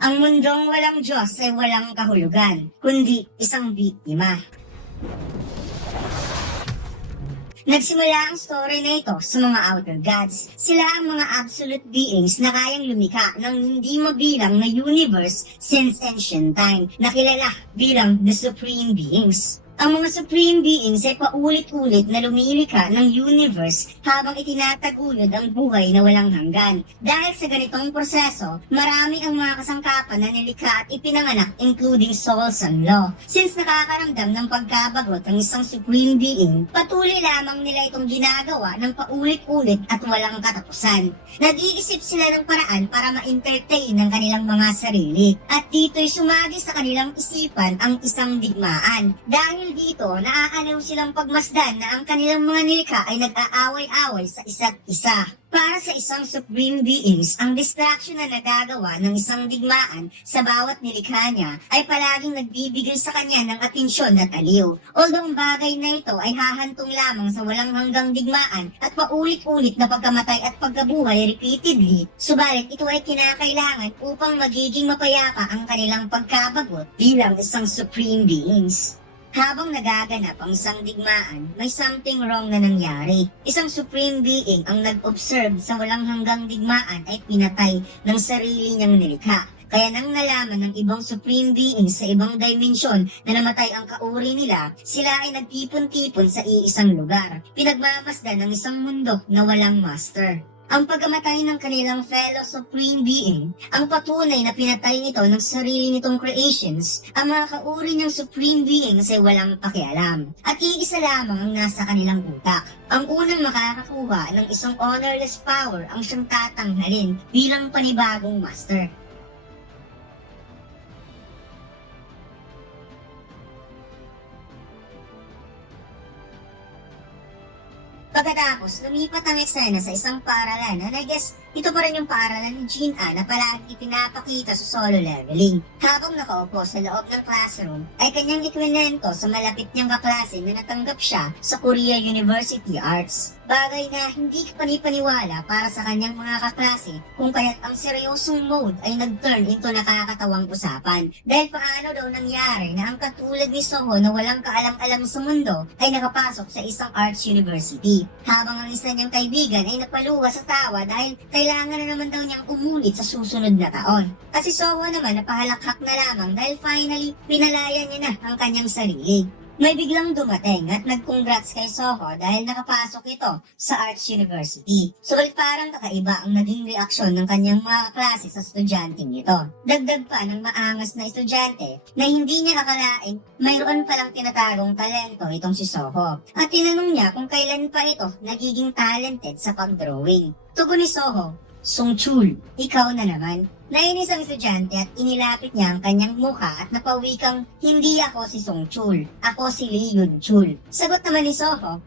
Ang mundong walang Diyos ay walang kahulugan, kundi isang biktima. Nagsimula ang story na ito sa mga outer gods. Sila ang mga absolute beings na kayang lumikha ng hindi mabilang na universe since ancient time, na kilala bilang the supreme beings. Ang mga supreme beings ay paulit-ulit na lumilikha ng universe habang itinataguyod ang buhay na walang hanggan. Dahil sa ganitong proseso, marami ang mga kasangkapan na nilikha at ipinanganak, including souls and law. Since nakakaramdam ng pagkabagot ang isang supreme being, patuloy lamang nila itong ginagawa ng paulit-ulit at walang katapusan. Nag-iisip sila ng paraan para ma-entertain ang kanilang mga sarili. At dito'y sumagi sa kanilang isipan ang isang digmaan. Dahil dito, naaalaw silang pagmasdan na ang kanilang mga nilikha ay nag-aaway-away sa isa't isa. Para sa isang supreme beings, ang distraction na nagagawa ng isang digmaan sa bawat nilikha niya ay palaging nagbibigay sa kanya ng atensyon at aliw. Although ang bagay na ito ay hahantong lamang sa walang hanggang digmaan at paulit-ulit na pagkamatay at pagkabuhay repeatedly, subalit ito ay kinakailangan upang magiging mapayapa ang kanilang pagkabagot bilang isang supreme beings. Habang nagaganap ang isang digmaan, may something wrong na nangyari. Isang supreme being ang nag-observe sa walang hanggang digmaan ay pinatay ng sarili niyang nilikha. Kaya nang nalaman ng ibang supreme being sa ibang dimensyon na namatay ang kauri nila, sila ay nagtipon-tipon sa iisang lugar. Pinagmamasdan ng isang mundo na walang master. Ang pagkamatay ng kanilang fellow supreme being, ang patunay na pinatay nito ng sarili nitong creations, ang mga kauri ng supreme beings ay walang pakialam. At iisa lamang ang nasa kanilang utak. Ang unang makakakuha ng isang honorless power ang siyang tatanghalin bilang panibagong master. Pagkatapos, lumipat ang eksena sa isang paaralan and I guess ito pa rin yung paaralan ni Jin-A na palagi ipinapakita sa solo leveling. Habang nakaupo sa loob ng classroom, ay kanyang ikwinento sa malapit niyang kaklase na natanggap siya sa Korea University Arts. Bagay na hindi panipaniwala para sa kanyang mga kaklase kung kaya't ang seryosong mode ay nag-turn into nakakatawang usapan. Dahil paano daw nangyari na ang katulad ni Soho na walang kaalam-alam sa mundo ay nakapasok sa isang arts university. Habang ang isa niyang kaibigan ay napaluwa sa tawa dahil kailangan na naman daw niyang umulit sa susunod na taon. At si Soho naman napahalakhak na lamang dahil finally pinalaya niya na ang kanyang sarili. May biglang dumating at nag-congrats kay Soho dahil nakapasok ito sa Arts University. Subalit parang kakaiba ang naging reaksyon ng kanyang mga klase sa estudyanteng ito. Dagdag pa ng maangas na estudyante na hindi niya akalaing mayroon palang tinatagong talento itong si Soho. At tinanong niya kung kailan pa ito nagiging talented sa pag-drawing. Tugon ni Soho, "Songchul, ikaw na naman." Nainis ang estudyante at inilapit niya ang kanyang mukha at napawikang, "Hindi ako si Songchul, ako si Lee Yun-chul." Sagot naman ni Soho,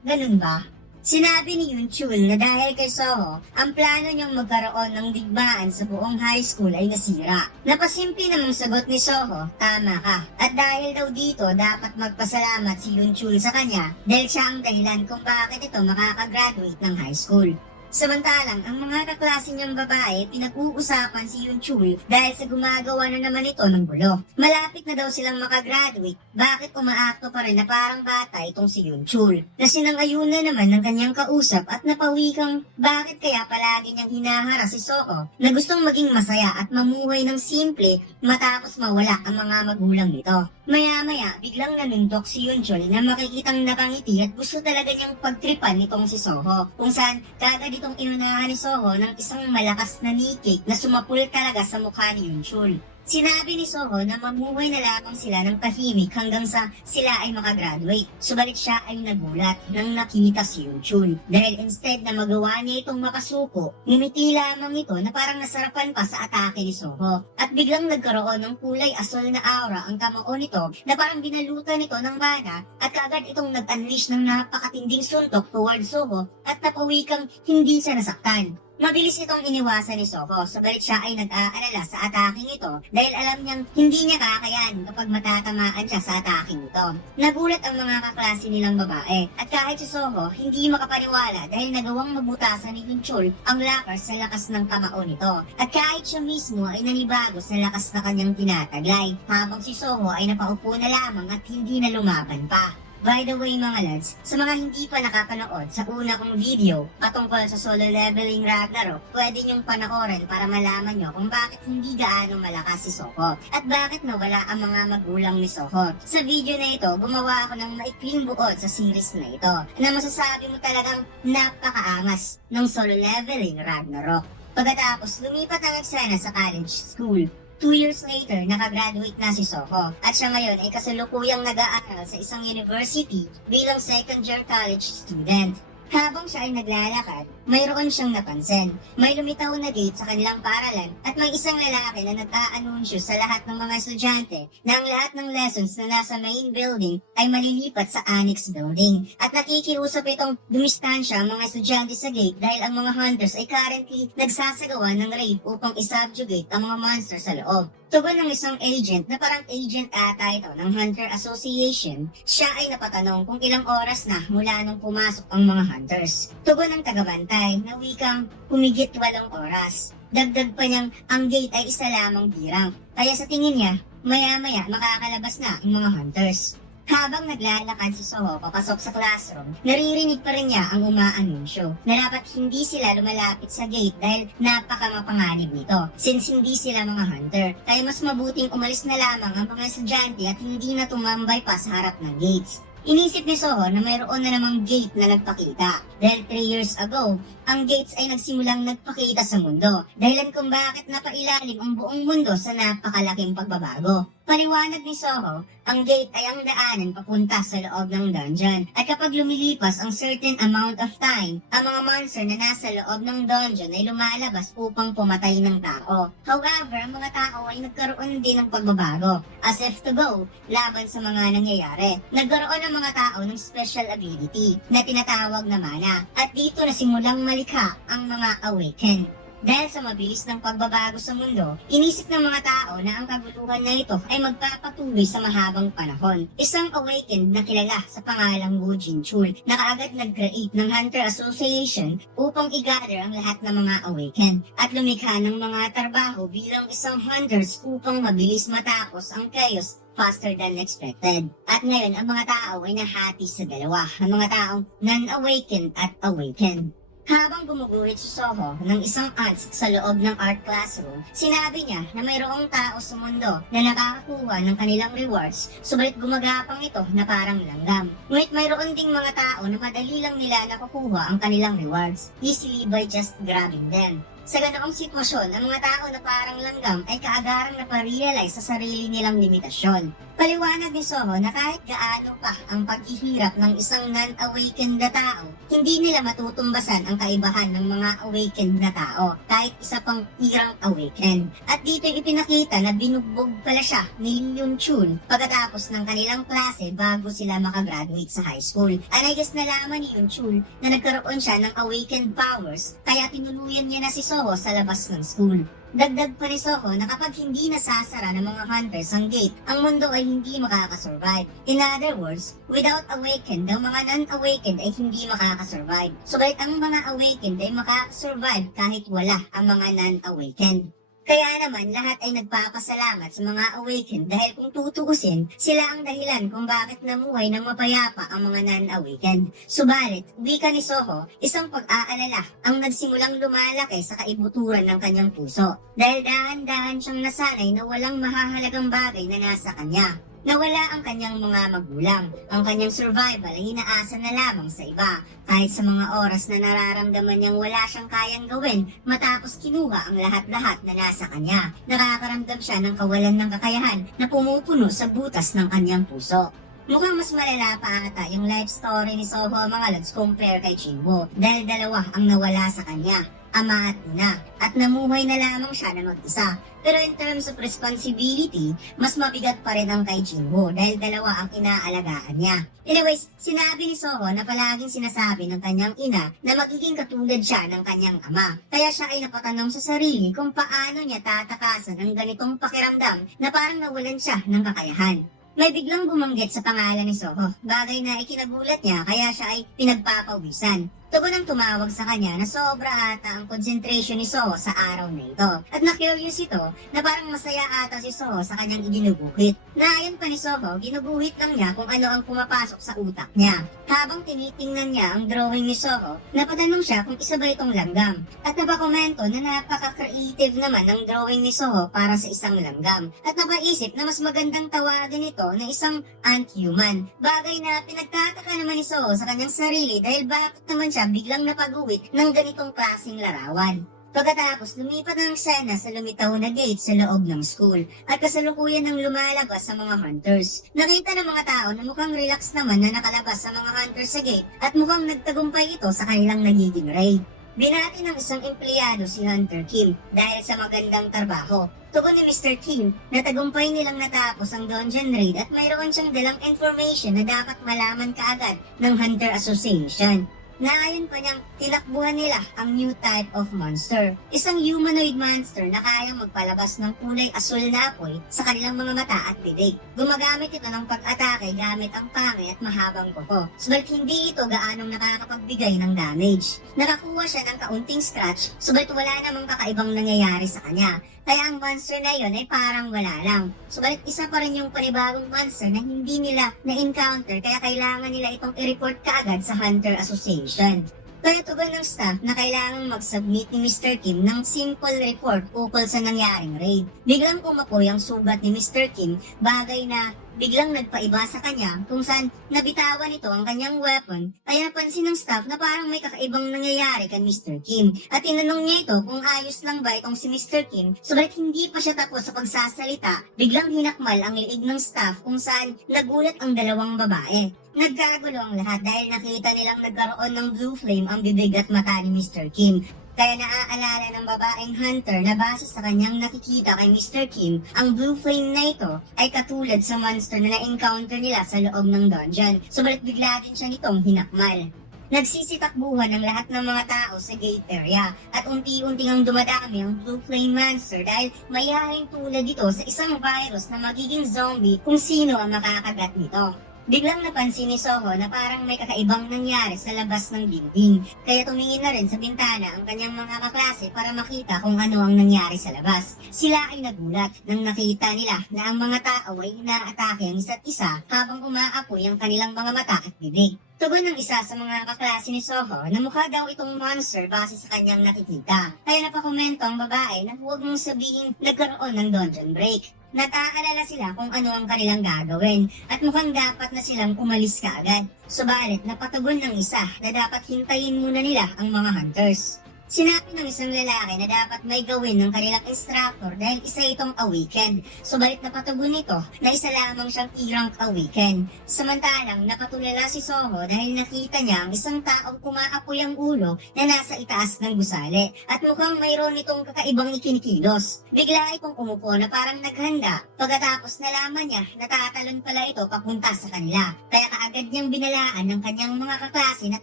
ganun ba?" Sinabi ni Yun-chul na dahil kay Soho, ang plano niyang magkaroon ng digmaan sa buong high school ay nasira. Napasimple namang sagot ni Soho, "Tama ka." At dahil daw dito dapat magpasalamat si Yun-chul sa kanya dahil siya ang dahilan kung bakit ito makakagraduate ng high school. Samantalang, ang mga kaklase niyang babae pinag-uusapan si Yun-chul dahil sa gumagawa na naman ito ng gulo. Malapit na daw silang makagraduate, bakit umaakto pa rin na parang bata itong si Yun-chul? Na sinang-ayuna naman ng kanyang kausap at napawikang bakit kaya palagi niyang hinahara si Soho na gustong maging masaya at mamuhay ng simple matapos mawala ang mga magulang nito. Maya-maya, biglang nanundok si Yun-chul na makikitang nakangiti at gusto talaga niyang pagtripan nitong si Soho, kung saan kagad itong inunahan ni Soho ng isang malakas na nikik na sumapul talaga sa mukha ni Yun-chul. Sinabi ni Soho na mamuhay na lamang sila ng tahimik hanggang sa sila ay makagraduate. Subalit siya ay nagulat nang nakita si Yun-chul. Dahil instead na magawa niya itong makasuko, ngumiti lamang ito na parang nasarapan pa sa atake ni Soho. At biglang nagkaroon ng kulay asol na aura ang kamao nito na parang binalutan nito ng mana at kaagad itong nag-unleash ng napakatinding suntok towards Soho at napawikang hindi siya nasaktan. Mabilis itong iniwasan ni Soko, subalit siya ay nag-aalala sa ataking ito dahil alam niyang hindi niya kakayanin kapag matatamaan siya sa ataking ito. Nagulat ang mga kaklase nilang babae at kahit si Soko hindi makapaniwala dahil nagawang mabutasan ni Yunchul ang locker sa lakas ng kamao nito. At kahit siya mismo ay nanibago sa lakas na kanyang tinataglay habang si Soko ay napaupo na lamang at hindi na lumaban pa. By the way mga lads, sa mga hindi pa nakapanood sa una kong video patungkol sa solo leveling Ragnarok, pwede niyong panoorin para malaman niyo kung bakit hindi gaano malakas si Soko at bakit nawala ang mga magulang ni Soko. Sa video na ito, gumawa ako ng maikling buod sa series na ito na masasabi mo talagang napakaangas ng solo leveling Ragnarok. Pagkatapos, lumipat ang eksena sa college school. 2 years later, nakagraduate na si Soko at siya ngayon ay kasalukuyang nag-aaral sa isang university bilang second year college student. Habang siya ay naglalakad, mayroon siyang napansin. May lumitaw na gate sa kanilang paaralan at may isang lalaki na nag-aanunsyo sa lahat ng mga estudyante na ang lahat ng lessons na nasa main building ay malilipat sa annex building. At nakikiusap itong dumistansya ang mga estudyante sa gate dahil ang mga hunters ay currently nagsasagawa ng raid upang isubjugate ang mga monster sa loob. Tugon ng isang agent na parang agent ata ito ng Hunter Association, siya ay napatanong kung ilang oras na mula nung pumasok ang mga hunters. Tugon ng tagabantay na wikang humigit 8 oras. Dagdag pa niyang ang gate ay isa lamang birang, kaya sa tingin niya, maya-maya makakalabas na ang mga hunters. Habang naglalakad si Soko papasok sa classroom, naririnig pa rin niya ang umaanunsyo na dapat hindi sila lumalapit sa gate dahil napakamapanganib nito since hindi sila mga hunter. Kaya mas mabuting umalis na lamang ang mga estudyante at hindi na tumambay pa sa harap ng gates. Inisip ni Soho na mayroon na namang gate na nagpakita dahil 3 years ago, ang gates ay nagsimulang nagpakita sa mundo dahilan kung bakit napailalim ang buong mundo sa napakalaking pagbabago. Paliwanag ni Soho, ang gate ay ang daanan papunta sa loob ng dungeon at kapag lumilipas ang certain amount of time, ang mga monster na nasa loob ng dungeon ay lumalabas upang pumatay ng tao. However, ang mga tao ay nagkaroon din ng pagbabago as if to go laban sa mga nangyayari. Nagkaroon ng mga tao ng special ability na tinatawag na mana at dito na simulang malikha ang mga awaken. Dahil sa mabilis ng pagbabago sa mundo, inisip ng mga tao na ang kaguluhan na ito ay magpapatuloy sa mahabang panahon. Isang awakened na kilala sa pangalang Wu Jinchul na kaagad nag-create ng Hunter Association upang i-gather ang lahat ng mga awakened at lumikha ng mga trabaho bilang isang hunters upang mabilis matapos ang chaos faster than expected. At ngayon, ang mga tao ay nahati sa dalawa, ang mga taong non-awakened at awakened. Habang gumuguhit si Soho ng isang ants sa loob ng art classroom, sinabi niya na mayroong tao sa mundo na nakakakuha ng kanilang rewards, subalit gumagapang ito na parang langgam. Ngunit mayroon ding mga tao na madali lang nila nakukuha ang kanilang rewards, easily by just grabbing them. Sa ganoong sitwasyon, ang mga tao na parang langgam ay kaagarang naparealize sa sarili nilang limitasyon. Paliwanag ni Soho na kahit gaano pa ang paghihirap ng isang non-awakened na tao, hindi nila matutumbasan ang kaibahan ng mga awakened na tao kahit isa pang hirang awakened. At dito ipinakita na binugbog pala siya ni Lee Yun-chun pagkatapos ng kanilang klase bago sila makagraduate sa high school. And I guess nalaman ni Yun-chun na nagkaroon siya ng awakened powers kaya tinuluyan niya na si Soho sa labas ng school. Dagdag pa ni Soho na kapag hindi nasasara ng mga hunters ang gate, ang mundo ay hindi makakasurvive. In other words, without awakened, ang mga non-awakened ay hindi makakasurvive. Subalit ang mga awakened ay makakasurvive kahit wala ang mga non-awakened. Kaya naman lahat ay nagpapasalamat sa mga awakened dahil kung tutuusin, sila ang dahilan kung bakit namuhay ng mapayapa ang mga non-awakened. Subalit, wika ni Soho, isang pag-aalala ang nagsimulang lumalaki sa kaibuturan ng kanyang puso dahil dahan-dahan siyang nasanay na walang mahahalagang bagay na nasa kanya. Nawala ang kanyang mga magulang. Ang kanyang survival ay inaasa na lamang sa iba. Kahit sa mga oras na nararamdaman niyang wala siyang kayang gawin matapos kinuha ang lahat-lahat na nasa kanya. Nakakaramdam siya ng kawalan ng kakayahan na pumupuno sa butas ng kanyang puso. Mukhang mas malala pa ata yung life story ni Soho mga lads compare kay Jinwoo dahil dalawa ang nawala sa kanya. ama at ina, at namuhay na lamang siya na mag-isa. Pero in terms of responsibility, mas mabigat pa rin ang kay Jinwoo dahil dalawa ang inaalagaan niya. Anyways, sinabi ni Soho na palaging sinasabi ng kanyang ina na magiging katulad siya ng kanyang ama. Kaya siya ay napatanong sa sarili kung paano niya tatakasan ang ganitong pakiramdam na parang nawalan siya ng kakayahan. May biglang bumanggit sa pangalan ni Soho, bagay na ikinagulat niya kaya siya ay pinagpapawisan. Tugon ang tumawag sa kanya na sobra ata ang concentration ni Soho sa araw na ito. At na-curious ito na parang masaya ata si Soho sa kanyang iginuguhit. Na ayon pa ni Soho, ginuguhit lang niya kung ano ang pumapasok sa utak niya. Habang tinitingnan niya ang drawing ni Soho, napatanong siya kung isa ba itong langgam. At napakomento na napaka-creative naman ang drawing ni Soho para sa isang langgam. At napaisip na mas magandang tawagan ito na isang ant-human. Bagay na pinagtataka naman ni Soho sa kanyang sarili dahil bakit naman siya biglang napaguwit ng ganitong klaseng larawan. Pagkatapos, lumipat ang eksena sa lumitaw na gate sa loob ng school at kasalukuyan ng lumalabas sa mga hunters. Nakita ng mga tao na mukhang relax naman na nakalabas sa mga hunters sa gate at mukhang nagtagumpay ito sa kanilang nagiging raid. Binati ng isang empleyado si Hunter Kim dahil sa magandang trabaho. Tugon ni Mr. Kim na tagumpay nilang natapos ang dungeon raid at mayroon siyang dalang information na dapat malaman kaagad ng Hunter Association. Naayon pa niyang tinakbuhan nila ang new type of monster. Isang humanoid monster na kayang magpalabas ng kulay asul na apoy sa kanilang mga mata at bibig. Gumagamit ito ng pag-atake gamit ang pangil at mahabang kuko. Subalit hindi ito gaanong nakakapagbigay ng damage. Nakakuha siya ng kaunting scratch, subalit wala namang kakaibang nangyayari sa kanya. Kaya ang monster na yon ay parang wala lang. Subalit isa pa rin yung panibagong monster na hindi nila na-encounter kaya kailangan nila itong i-report kaagad sa Hunter Association. Kaya tugon ng staff na kailangang mag-submit ni Mr. Kim ng simple report ukol sa nangyaring raid. Biglang kumapoy ang sugat ni Mr. Kim, bagay na biglang nagpaiba sa kanya kung saan nabitawan ito ang kanyang weapon. Kaya napansin ng staff na parang may kakaibang nangyayari kay Mr. Kim. At tinanong niya ito kung ayos lang ba itong si Mr. Kim. Subalit hindi pa siya tapos sa pagsasalita, biglang hinakmal ang liig ng staff kung saan nagulat ang dalawang babae. Nagkagulo ang lahat dahil nakita nilang nagkaroon ng blue flame ang bibig at mata ni Mr. Kim. Kaya naaalala ng babaeng hunter na base sa kanyang nakikita kay Mr. Kim, ang blue flame na ito ay katulad sa monster na na-encounter nila sa loob ng dungeon. Subalit bigla din siya nitong hinakmal. Nagsisitakbuhan ang lahat ng mga tao sa gate area at unti-unting ang dumadami ang blue flame monster dahil mayaring tulad ito sa isang virus na magiging zombie kung sino ang makakagat nito. Biglang napansin ni Soho na parang may kakaibang nangyari sa labas ng building, kaya tumingin na rin sa bintana ang kanyang mga kaklase para makita kung ano ang nangyari sa labas. Sila ay nagulat nang nakita nila na ang mga tao ay inaatake ang isa't isa habang umaapoy ang kanilang mga mata at bibig. Tugon ng isa sa mga kaklase ni Soho na mukha daw itong monster base sa kanyang nakikita. Kaya napakomento ang babae na huwag mong sabihin nagkaroon ng dungeon break. Nataalala sila kung ano ang kanilang gagawin at mukhang dapat na silang umalis kaagad. Subalit napatugon ng isa na dapat hintayin muna nila ang mga hunters. Sinabi ng isang lalaki na dapat may gawin ng kanilang instructor dahil isa itong awakened. Subalit napatugon nito na isa lamang siyang i-rank awakened. Samantalang napatulala si Soho dahil nakita niya ang isang taong kumaapoy ang ulo na nasa itaas ng gusali at mukhang mayroon itong kakaibang ikinikilos. Bigla itong umupo na parang naghanda. Pagkatapos nalaman niya na tatalon pala ito papunta sa kanila. Kaya kaagad niyang binalaan ng kanyang mga kaklase na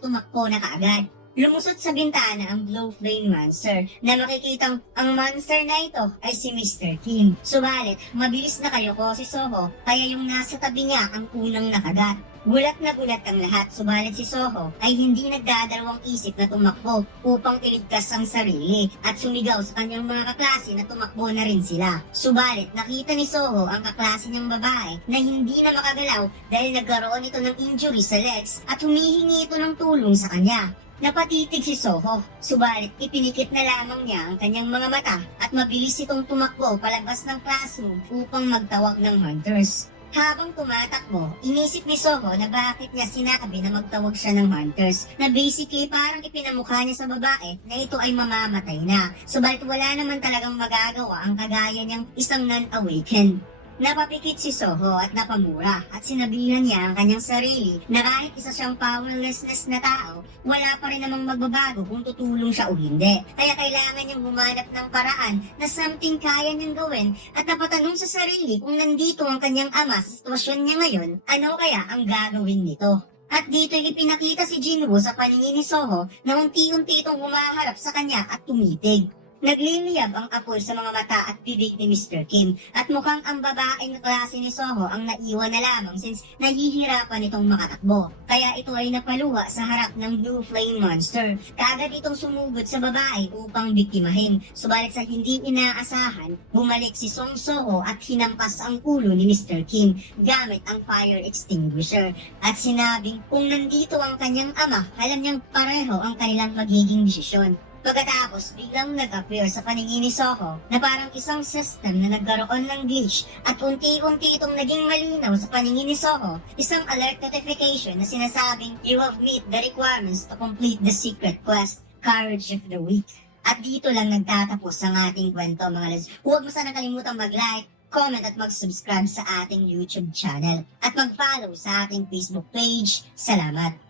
tumakbo na kaagad. Lumusot sa bintana ang blue flame monster na makikitang ang monster na ito ay si Mr. Kim. Subalit, mabilis na kayo ko si Soho kaya yung nasa tabi niya ang unang nakagat. Gulat na gulat ang lahat, subalit si Soho ay hindi nagdadalawang isip na tumakbo upang iligtas ang sarili at sumigaw sa kanyang mga kaklase na tumakbo na rin sila. Subalit nakita ni Soho ang kaklase niyang babae na hindi na makagalaw dahil nagkaroon ito ng injury sa legs at humihingi ito ng tulong sa kanya. Napatitig si Soho, subalit ipinikit na lamang niya ang kanyang mga mata at mabilis itong tumakbo palabas ng classroom upang magtawag ng hunters. Habang tumatakbo, inisip ni Soho na bakit niya sinabi na magtawag siya ng hunters, na basically parang ipinamukha niya sa babae na ito ay mamamatay na, subalit wala naman talagang magagawa ang kagaya niyang isang non-awakened. Napapikit si Soho at napamura at sinabihan niya ang kanyang sarili na kahit isa siyang powerlessness na tao, wala pa rin namang magbabago kung tutulong siya o hindi. Kaya kailangan niyang humanap ng paraan na something kaya niyang gawin at napatanong sa sarili kung nandito ang kanyang ama sa sitwasyon niya ngayon, ano kaya ang gagawin nito? At dito ipinakita si Jinwoo sa paningin ni Soho na unti-unti itong humaharap sa kanya at tumitig. Nagliliyab ang apoy sa mga mata at bibig ni Mr. Kim at mukhang ang babaeng klase ni Soho ang naiwan na lamang since nahihirapan itong makatakbo. Kaya ito ay napaluwa sa harap ng Blue Flame Monster. Kaagad itong sumugod sa babae upang biktimahin. Subalit sa hindi inaasahan, bumalik si Song Soho at hinampas ang ulo ni Mr. Kim gamit ang fire extinguisher. At sinabing kung nandito ang kanyang ama, alam niyang pareho ang kanilang magiging desisyon. Pagkatapos, biglang nag-appear sa paningin ni Soho na parang isang system na nagkaroon ng glitch at unti-unti itong naging malinaw sa paningin ni Soho, isang alert notification na sinasabing you have met the requirements to complete the secret quest, Courage of the Weak. At dito lang nagtatapos ang ating kwento mga lods. Huwag mo sana kalimutang mag-like, comment at mag-subscribe sa ating YouTube channel at mag-follow sa ating Facebook page. Salamat!